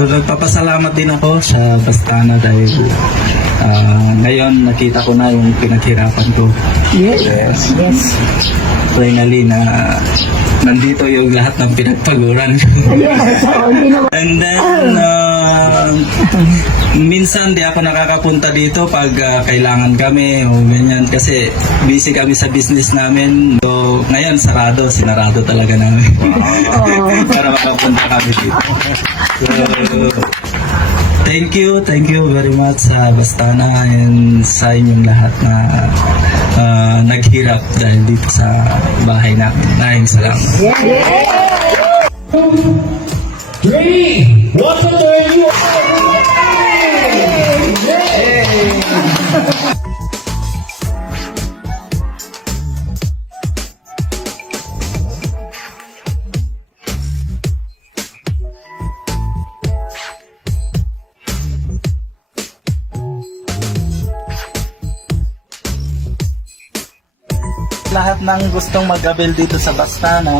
So nagpapasalamat din ako sa Bastana dahil ngayon nakita ko na yung pinaghirapan ko. Yes. Finally na nandito yung lahat ng pinagpaguran ko. Yes. Oo, hindi naman. And then minsan di ako nakakapunta dito pag kailangan kami o ganyan kasi busy kami sa business namin. So ngayon sinarado talaga namin. Para makapunta kami dito. So thank you very much sa Bastana and sa inyong lahat na naghirap dahil dito sa bahay namin. Maraming salamat. Three, what's the name you Lahat ng gustong mag-avail dito sa Bastana,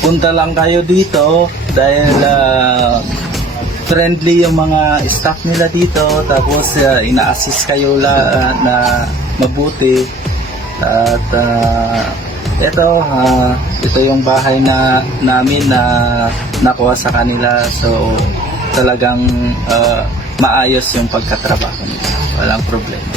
punta lang kayo dito dahil friendly yung mga staff nila dito, tapos ina-assist kayo na mabuti at ito yung bahay na namin na nakuha sa kanila, so talagang maayos yung pagkatrabaho nila, walang problema.